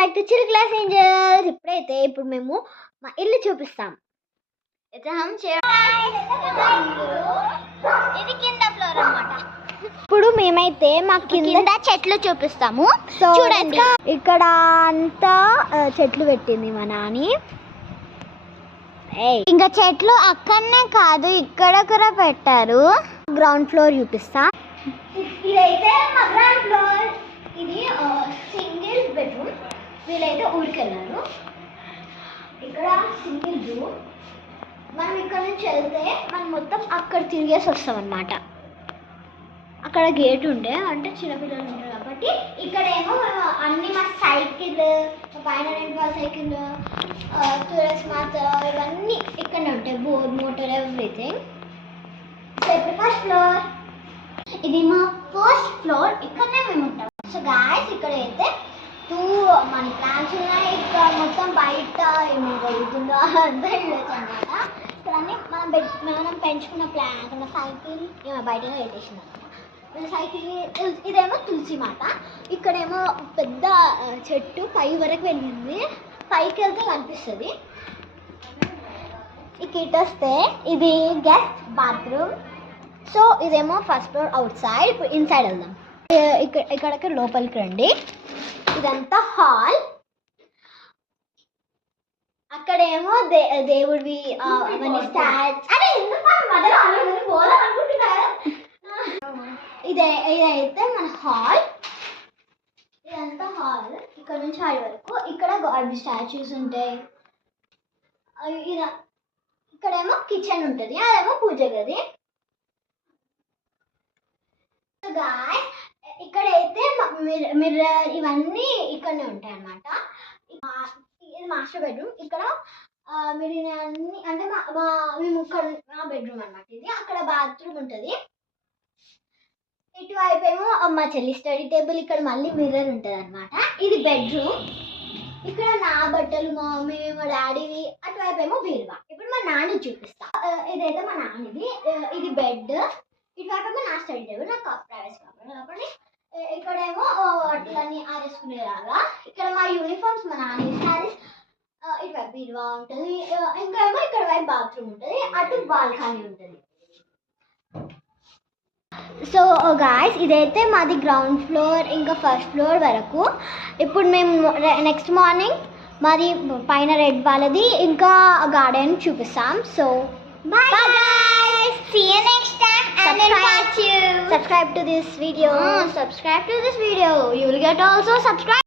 Back to chill class angels. ఇప్పుడు మేము మా ఇల్లు చూపిస్తాం. ఇది కింద ఫ్లోర్ అన్నమాట. ఇప్పుడు మేమైతే మా కింద చెట్లు చూపిస్తాము. చూడండి, ఇక్కడ అంతా చెట్లు పెట్టింది మా నాని. ఇంకా చెట్లు అక్కడనే కాదు, ఇక్కడ కూడా పెట్టారు. గ్రౌండ్ ఫ్లోర్ చూపిస్తా. ఇదైతే మా గ్రౌండ్ ఫ్లోర్. ఇది సింగిల్ బెడ్రూమ్. వీళ్ళైతే ఊరికి వెళ్ళారు. ఇక్కడ సింగిల్ రూమ్. మనం ఇక్కడ నుంచి వెళ్తే మనం మొత్తం అక్కడ తిరిగేసి వస్తాం అన్నమాట. అక్కడ గేట్ ఉండే, అంటే చిన్నపిల్లలు ఉంటారు కాబట్టి. ఇక్కడేమో అన్ని మా సైకిల్, పైన 2 సైకిల్, తులసి మాత, ఇవన్నీ ఇక్కడనే ఉంటాయి. Bore, motor, everything. ఇప్పుడు ఫస్ట్ ఫ్లోర్. ఇది మా ఫస్ట్ ఫ్లోర్. ఇక్కడనే మేము ఉంటాం. సో గాయస్, ఇక్కడ అయితే 2 మనీ ప్లాంట్స్ ఉన్నాయి. ఇక్కడ మొత్తం బయట ఏమో జరుగుతుందో అంతా వెళ్ళచ్చు అనమాట. ఇక్కడ అన్నీ మనం పెంచుకున్న ప్లాంట్, మన సైకిల్ ఏమో బయటనే పెట్టేసింది అనమాట. మన సైకిల్ ఇదేమో తులసి మాత. ఇక్కడేమో పెద్ద చెట్టు పై వరకు వెళ్ళింది. పైకి వెళ్తే కనిపిస్తుంది. ఇటు వస్తే ఇది గెస్ట్ బాత్రూమ్. సో ఇదేమో ఫస్ట్ ఫ్లోర్ అవుట్ సైడ్. ఇప్పుడు ఇన్సైడ్ వెళ్దాం. ఇక్కడికి లోపలికి రండి. ఇదంతా హాల్. అక్కడేమో దేవుడివి ఇదైతే మన హాల్. ఇదంతా హాల్. ఇక్కడ నుంచి హాల్ వరకు. ఇక్కడ గాడ్ స్టాచ్యూస్ ఉంటాయి. ఇక్కడేమో కిచెన్ ఉంటుంది, అదేమో పూజ గది. ఇక్కడైతే మిర్రర్ ఇవన్నీ ఇక్కడనే ఉంటాయి అన్నమాట. ఇది మాస్టర్ బెడ్రూమ్. ఇక్కడ మిగిలిన అన్ని అంటే మేము ఇక్కడ మా బెడ్రూమ్ అన్నమాట. ఇది అక్కడ బాత్రూమ్ ఉంటుంది. ఇటువైపు ఏమో మా చెల్లి స్టడీ టేబుల్. ఇక్కడ మళ్ళీ మిర్రర్ ఉంటుంది అన్నమాట. ఇది బెడ్రూమ్. ఇక్కడ నా బట్టలు, మా మమ్మీ, మా డాడీవి. అటువైపు ఏమో బీరువా. ఇప్పుడు మా నాన్న చూపిస్తా. ఇదైతే మా నాన్నది. ఇది బెడ్. ఇటువైపు నా స్టడీ టేబుల్, నాకు ప్రైవేట్ కాబట్టి. ఇక్కడేమో అట్లన్నీ ఆరేసుకునేలాగా. ఇక్కడ మా యూనిఫామ్స్, మా నాన్న శారీస్. ఇటువైపు బీరువా ఉంటుంది. ఇంకా ఏమో ఇక్కడ వైపు బాత్రూమ్ ఉంటుంది. అటు బాల్కనీ ఉంటుంది. సో గాయస్, ఇదైతే మాది గ్రౌండ్ ఫ్లోర్ ఇంకా ఫస్ట్ ఫ్లోర్ వరకు. ఇప్పుడు మేము నెక్స్ట్ మార్నింగ్ మాది పైన రెడ్ వాళ్ళది ఇంకా గార్డెన్ చూపిస్తాం. So bye guys, see you next time and subscribe to this video. You will get also subscribe.